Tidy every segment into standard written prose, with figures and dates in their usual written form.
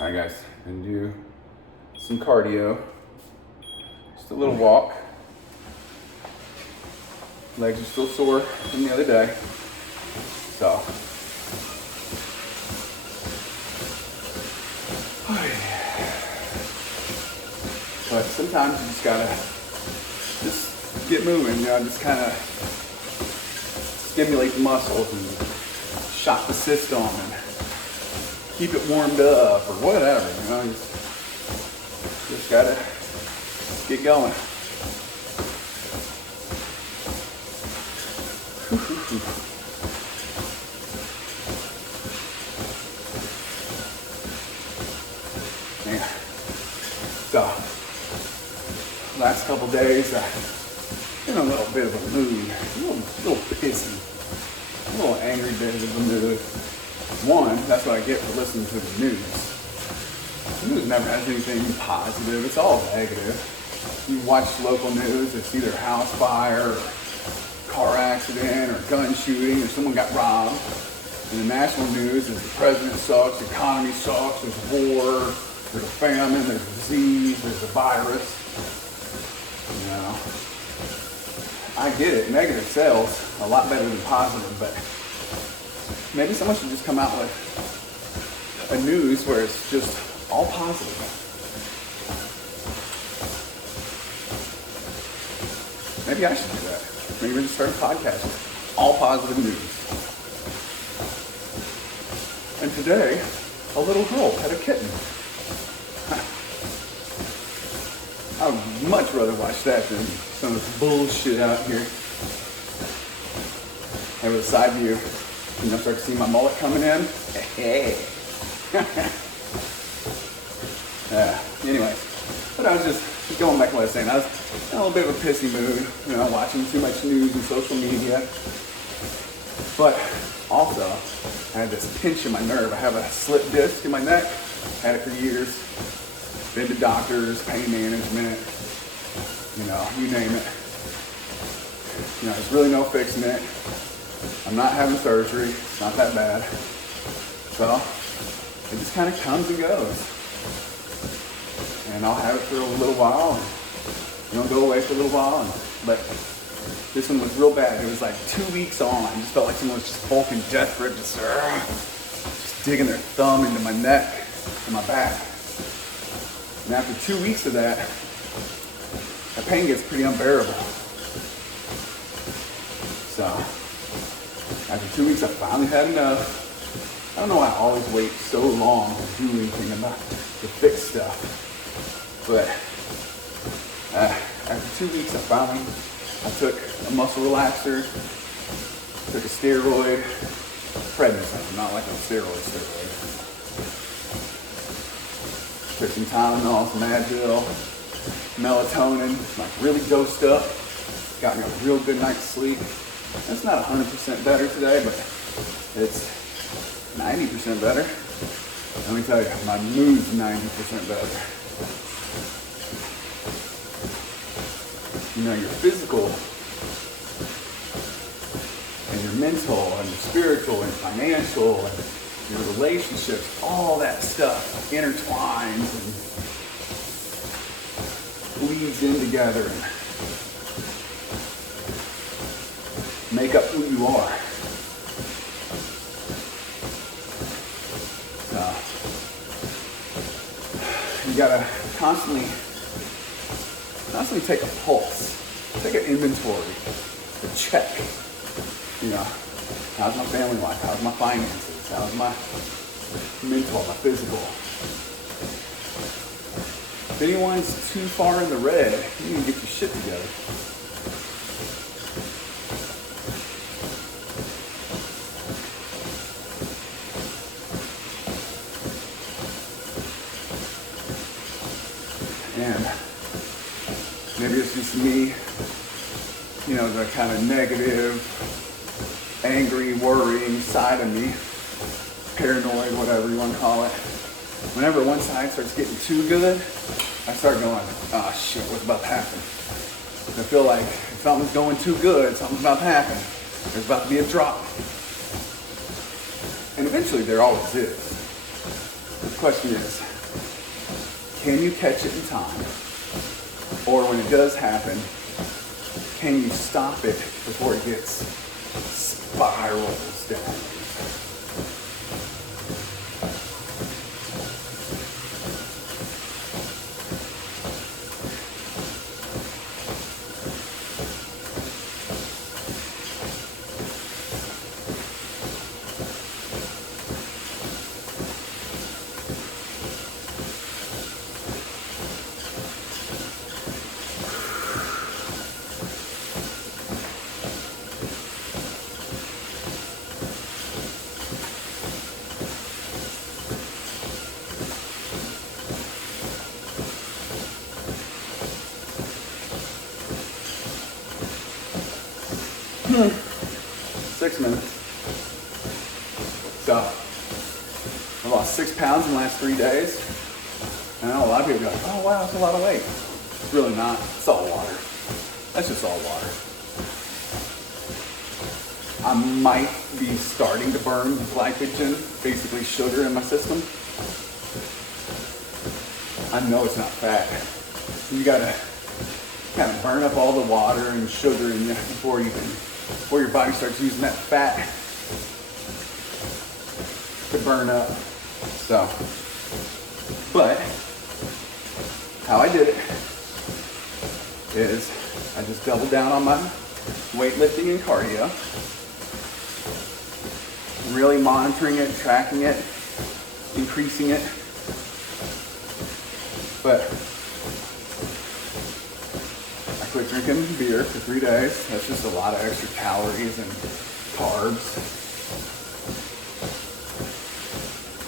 All right, guys, gonna do some cardio. Just a little walk. Legs are still sore from the other day, so. But sometimes you just gotta just get moving, you know, just kind of stimulate the muscles and shock the system and keep it warmed up or whatever, you know, just gotta get going. Yeah. So, last couple days, in a little bit of a mood, a little pissy, a little angry bit of a mood. One, that's what I get for listening to the news. The news never has anything positive, it's all negative. You watch local news, it's either house fire, or car accident, or gun shooting, or someone got robbed. And the national news is the president sucks, the economy sucks, there's war, there's a famine, there's a disease, there's a virus. You know, I get it, negative sells a lot better than positive, but maybe someone should just come out with a news where it's just all positive. Maybe I should do that. Maybe we just start a podcast with all positive news. And today, a little girl had a kitten. I would much rather watch that than some of this bullshit out here. And with a side view, you know, start to see my mullet coming in. Hey. Anyway, but I was just going back to what I was saying. I was in a little bit of a pissy mood, you know, watching too much news and social media. But also, I had this pinch in my nerve. I have a slip disc in my neck. Had it for years. Been to doctors, pain management, you know, you name it. You know, there's really no fixing it. I'm not having surgery. It's not that bad. So, it just kind of comes and goes. And I'll have it for a little while, and it'll go away for a little while. But this one was real bad. It was like 2 weeks on. I just felt like someone was just bulking desperate, just digging their thumb into my neck and my back. And after 2 weeks of that, the pain gets pretty unbearable. So, after 2 weeks, I finally had enough. I don't know why I always wait so long to do anything about to fix stuff. But after 2 weeks, I took a muscle relaxer, took a steroid, prednisone, not like a steroid. Took some Tylenol, some Advil, melatonin, like really dosed up. Got me a real good night's sleep. It's not 100% better today, but it's 90% better. Let me tell you, my mood's 90% better. You know, your physical and your mental and your spiritual and financial and your relationships, all that stuff intertwines and bleeds in together and make up who you are. You gotta constantly take a pulse, take an inventory, a check. You know, how's my family life? How's my finances? How's my mental, my physical? If anyone's too far in the red, you need to get your shit together. And maybe it's just me, you know, the kind of negative, angry, worrying side of me, paranoid, whatever you want to call it. Whenever one side starts getting too good, I start going, oh shit, what's about to happen? I feel like if something's going too good, something's about to happen. There's about to be a drop. And eventually there always is. question is, can you catch it in time? Or when it does happen, can you stop it before it gets spirals down? Hmm. 6 minutes. So, I lost 6 pounds in the last 3 days. And I know a lot of people go, oh wow, that's a lot of weight. It's really not. It's all water. That's just all water. I might be starting to burn glycogen, basically sugar in my system. I know it's not fat. You gotta kind of burn up all the water and sugar in you before your body starts using that fat to burn up. So, but how I did it is I just doubled down on my weightlifting and cardio, really monitoring it, tracking it, increasing it. But I quit drinking beer for 3 days. That's just a lot of extra calories and carbs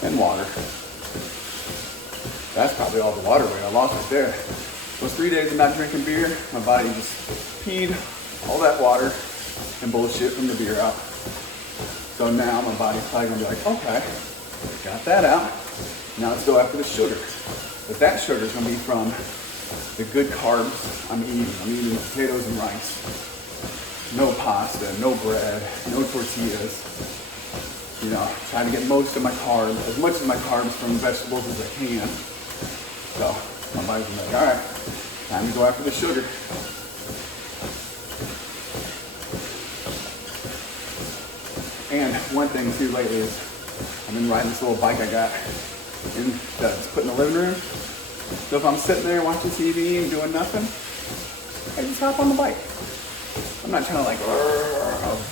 and water. That's probably all the water weight I lost right there. Those 3 days of not drinking beer, my body just peed all that water and bullshit from the beer out. So now my body's probably gonna be like, okay, got that out. Now let's go after the sugar. But that sugar is gonna be from the good carbs I'm eating. I'm eating potatoes and rice. No pasta, no bread, no tortillas. You know, trying to get most of my carbs, as much of my carbs from vegetables as I can. So my body's gonna be like, all right, time to go after the sugar. And one thing too lately is I've been riding this little bike I got that's put in the living room. So if I'm sitting there watching TV and doing nothing, I just hop on the bike. I'm not trying to like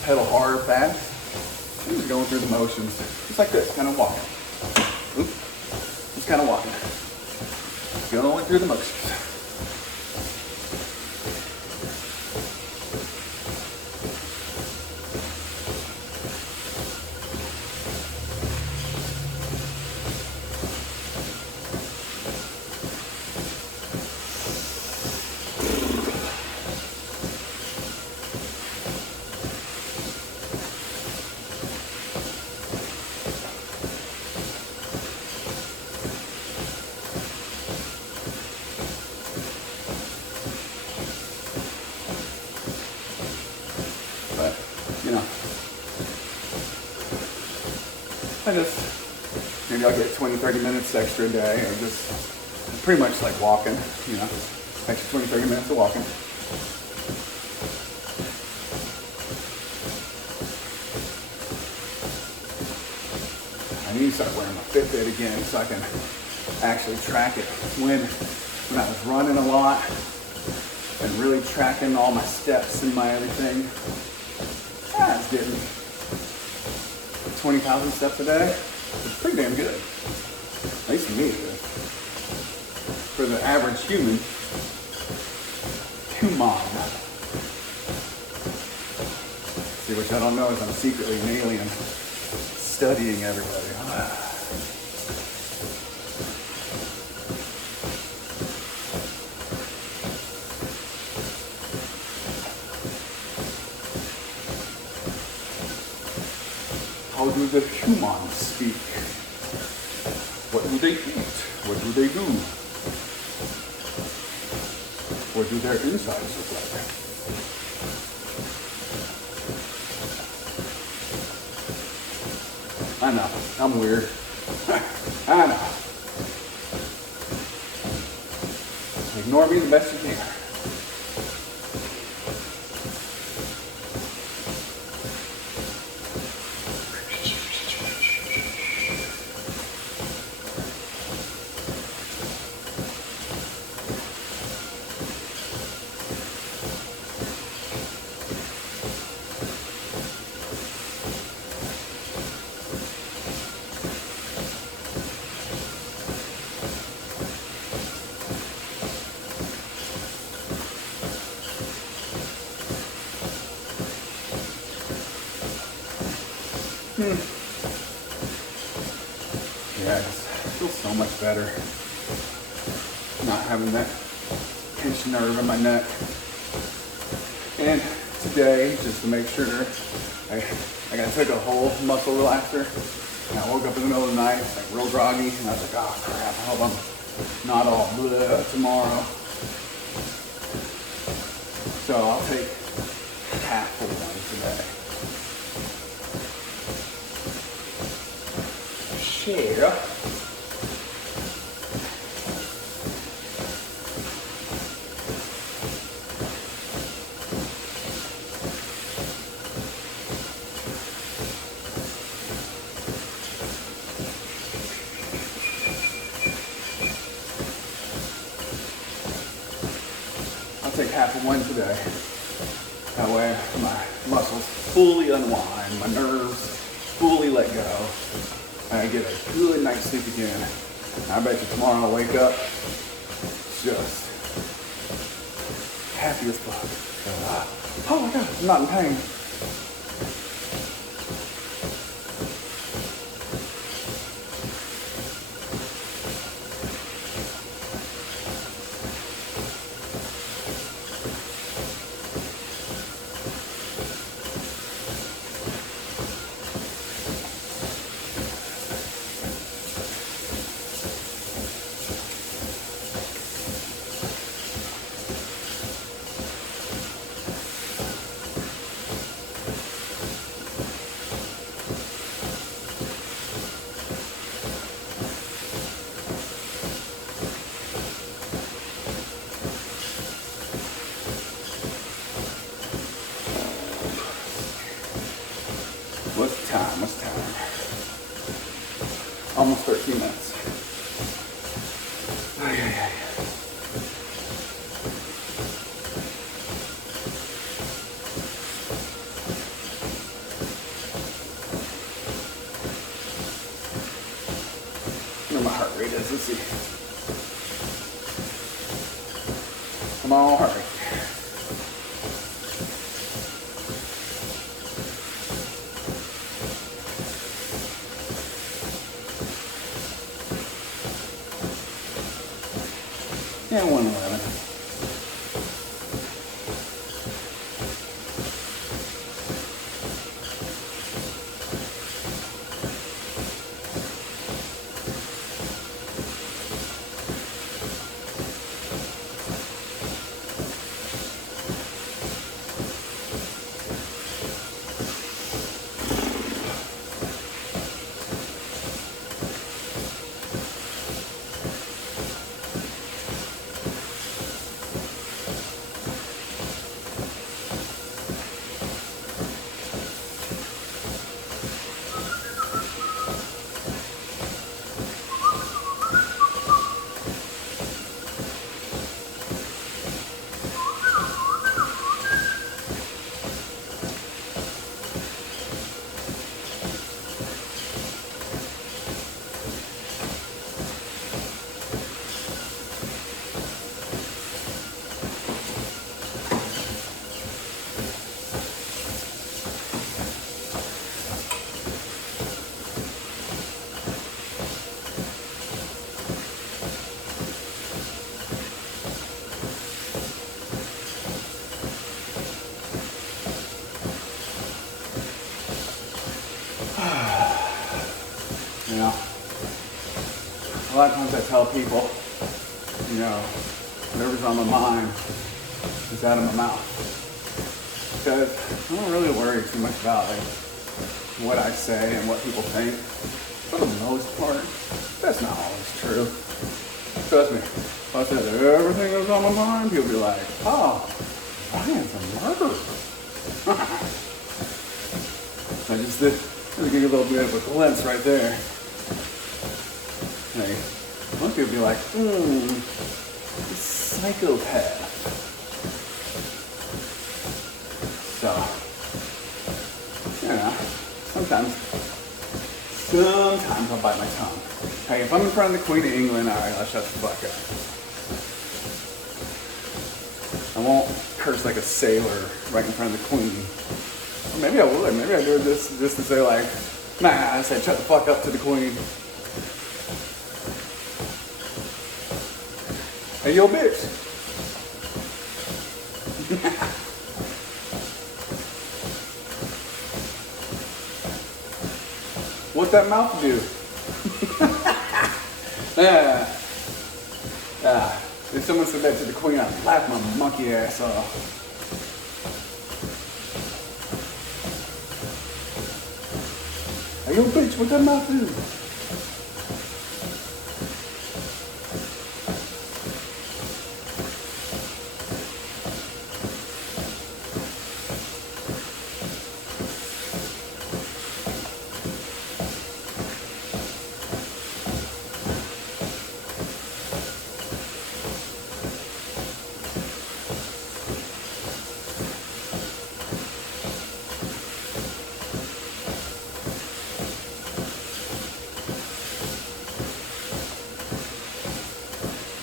pedal hard or fast. I'm just going through the motions, just like this, kind of walking. Oop. Just kind of walking. Going through the motions. Maybe I'll get 20, 30 minutes extra a day, or just pretty much like walking, you know, extra 20, 30 minutes of walking. I need to start wearing my Fitbit again so I can actually track it. When I was running a lot and really tracking all my steps and my everything, I was getting 20,000 steps a day. It's pretty damn good. At least for me, it is. For the average human, See, which I don't know is I'm secretly an alien studying everybody. How do the humans speak? What do they eat? What do they do? What do their insides look like? I know, I'm weird. I know. Ignore me the best you can. Yeah, it feels so much better not having that pinched nerve in my neck. And today, just to make sure, I took a whole muscle relaxer. And I woke up in the middle of the night, like real groggy, and I was like, oh crap, I hope I'm not all bleh tomorrow. So I'll take half of one today. Share. I'll take half of one today. That way my muscles fully unwind, my nerves fully let go, and I get a good night's sleep again. And I bet you tomorrow I'll wake up just happy as fuck. Oh my God, I'm not in pain. What's the time? What's the time? Almost 13 minutes. Okay. Where my heart rate is, let's see. Come on, heart rate. And 111. You know, a lot of times I tell people, you know, whatever's on my mind is out of my mouth. Because I don't really worry too much about like what I say and what people think. For the most part, that's not always true. Trust me, If I said everything that was on my mind, people would be like, oh, Ryan's a murderer. I just did give you a little bit of a glimpse right there. Hey, most people would be like, psychopath. So, you know, sometimes I'll bite my tongue. Hey, if I'm in front of the Queen of England, alright, I'll shut the fuck up. I won't curse like a sailor right in front of the Queen. Or maybe I would. Maybe I do this just to say like, nah, I said shut the fuck up to the Queen. Hey, yo, bitch. What that mouth do? If someone said that to the Queen, I'd laugh my monkey ass off. Hey, yo, bitch, what that mouth do?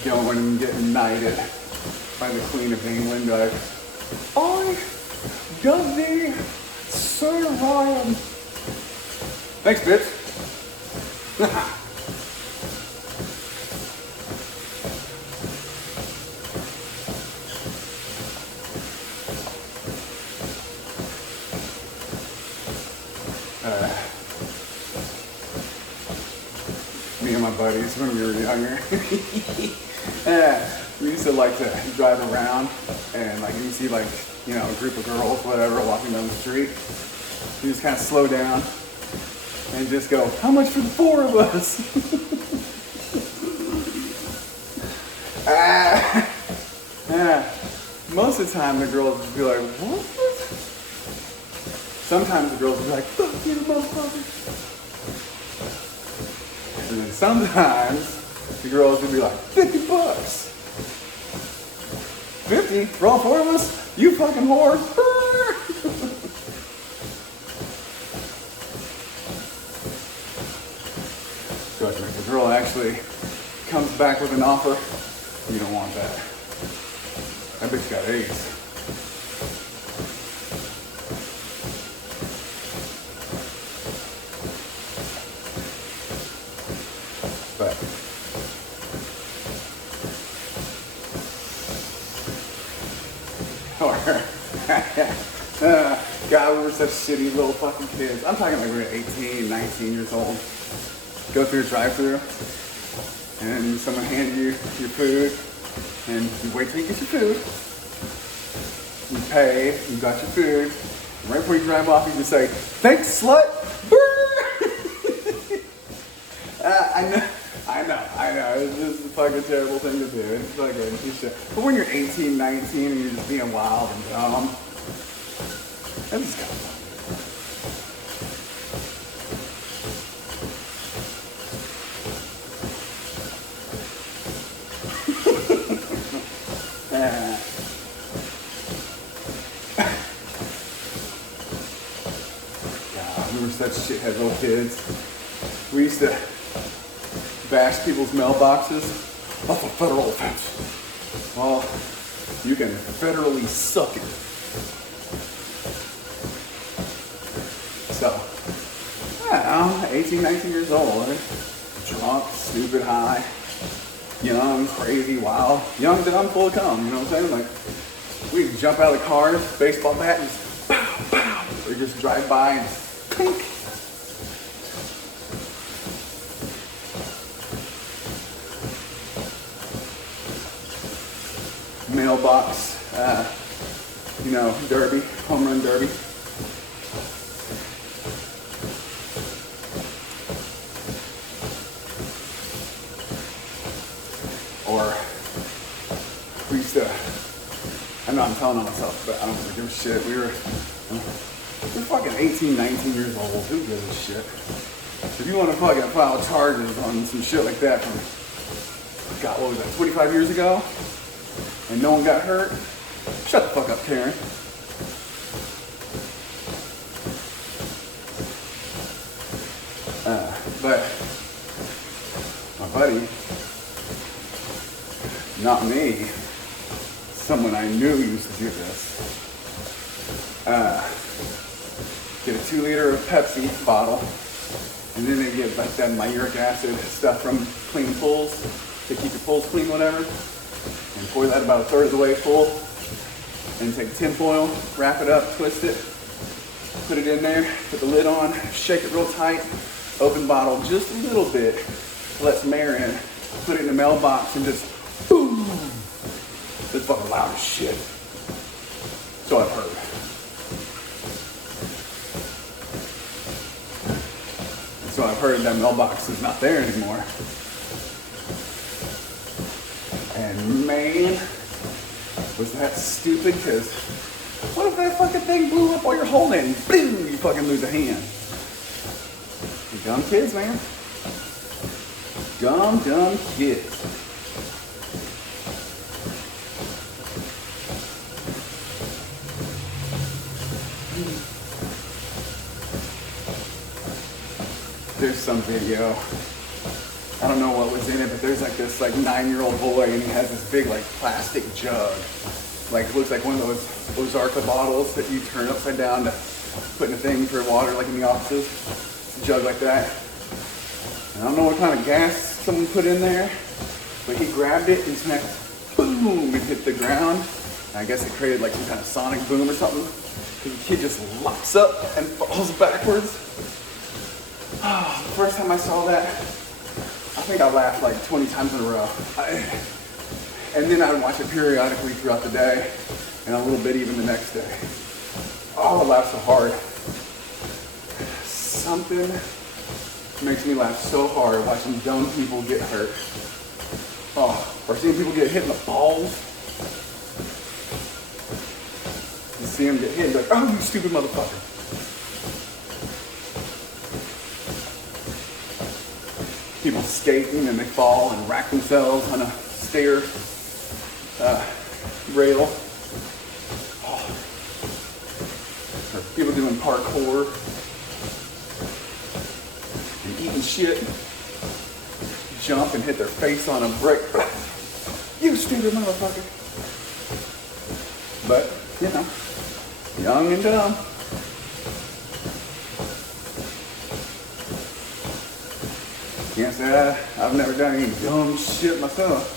Going and getting knighted by the Queen of England, like, I got thee, Sir Ryan. Thanks, bitch. Me and my buddies when we were younger. We used to like to drive around and like you see like, you know, a group of girls, whatever, walking down the street. You just kind of slow down and just go, how much for the four of us? Most of the time the girls would be like, what? Sometimes the girls would be like, fuck you, motherfucker. And then sometimes the girls would be like, $50. 50 for all four of us? You fucking whore. Trust me, if the girl actually comes back with an offer, you don't want that. That bitch got AIDS. But God, we were such shitty little fucking kids. I'm talking like we were 18, 19 years old. Go through a drive-thru, and someone hands you your food, and you wait till you get your food. You pay, you got your food. And right before you drive off, you just say, "Thanks, slut." I know. It's just a fucking terrible thing to do. It's fucking shit. But when you're 18, 19, and you're just being wild and dumb, that's just kind of fun. God, we were such shithead little kids. We used to bash people's mailboxes. That's a federal offense. Well, you can federally suck it. So, I don't know, 18, 19 years old, right? Drunk, stupid, high, young, crazy, wild, young, dumb, full of cum, you know what I'm saying? Like, we'd jump out of the cars, baseball bat, and just pow, pow, or just drive by and clink. Mailbox, derby, home run derby. Or We used to, I know I'm telling on myself, but I don't really give a shit. We're fucking 18, 19 years old. Who gives a shit? If you want to fucking file charges on some shit like that from, God, what was that, 25 years ago? And no one got hurt? Shut the fuck up, Karen. But my buddy, not me, someone I knew used to do this. Get a 2-liter of Pepsi bottle, and then they get like that uric acid stuff from clean pools to keep your pools clean, whatever, and pour that about a third of the way full, and take tin foil, wrap it up, twist it, put it in there, put the lid on, shake it real tight, open the bottle just a little bit, let some air in, put it in the mailbox, and just boom! It's fucking loud as shit. So I've heard. And so I've heard that mailbox is not there anymore. And man, was that stupid, because what if that fucking thing blew up while you're holding it and boom, you fucking lose a hand? Dumb kids, man. Dumb kids. There's some video, I don't know what was in it, but there's like this 9-year-old boy, and he has this big plastic jug. Like, looks like one of those Ozarka bottles that you turn upside down to put in a thing for water, like in the offices. It's a jug like that. And I don't know what kind of gas someone put in there, but he grabbed it and smacked, boom, it hit the ground. And I guess it created like some kind of sonic boom or something. Because the kid just locks up and falls backwards. Oh, the first time I saw that, I think I laughed like 20 times in a row. And then I'd watch it periodically throughout the day, and a little bit even the next day. Oh, I laughed so hard. Something makes me laugh so hard watching dumb people get hurt. Oh, or seeing people get hit in the balls. You see them get hit, like, oh, you stupid motherfucker. People skating and they fall and rack themselves on a stair rail. Oh. Or people doing parkour and eating shit. Jump and hit their face on a brick. You stupid motherfucker. But, you know, young and dumb. Can't say I've never done any dumb shit myself.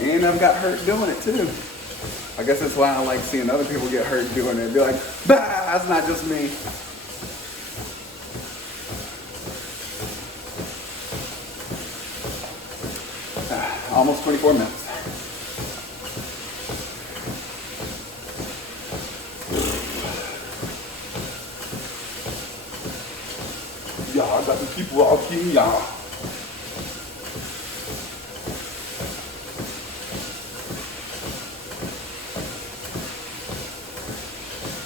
And I've got hurt doing it too. I guess that's why I like seeing other people get hurt doing it. Be like, bah, that's not just me. Almost 24 minutes. Yeah, I got the people out here, y'all.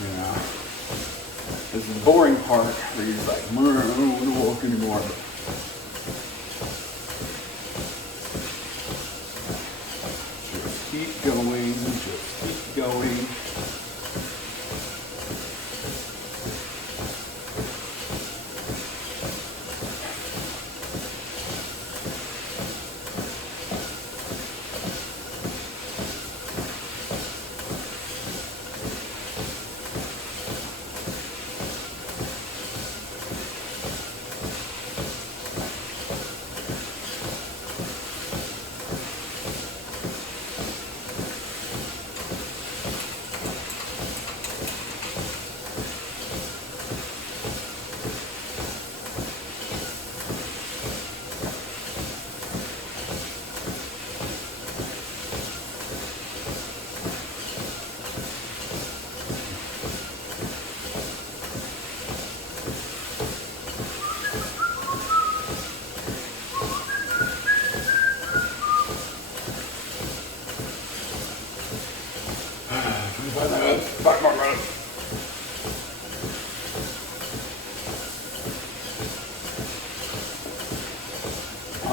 Yeah. This is the boring part where he's like, I don't want to walk anymore. Just keep going, just keep going.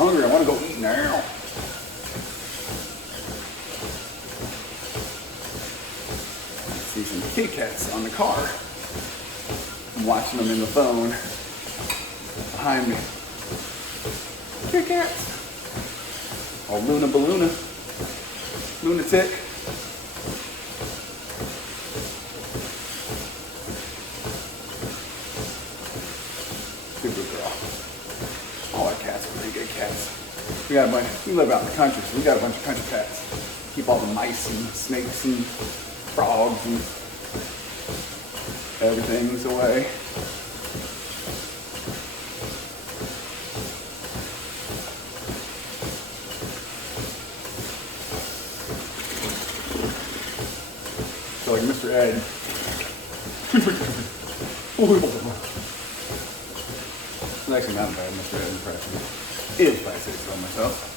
hungry. I want to go eat now. See some kitty cats on the car. I'm watching them in the phone behind me. Kitty cats. Oh, Luna Balloona. Lunatic. Super girl. All our cats are pretty good cats. We live out in the country, so we got a bunch of country cats. Keep all the mice and snakes and frogs and everything's away. So like Mr. Ed. It's actually not a bad Mr. Ed impression. It is, if I say so myself.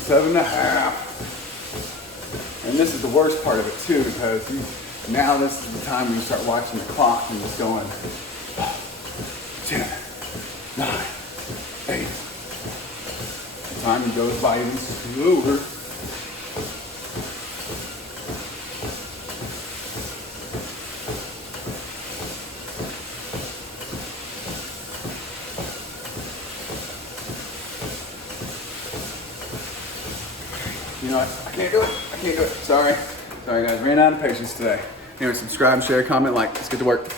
Seven and a half. And this is the worst part of it too, because now this is the time when you start watching the clock and it's going 10, 9, 8. The time goes by even slower. You know what? I can't do it. I can't do it. Sorry. Sorry guys, ran out of patience today. Anyway, subscribe, share, comment, like. Let's get to work.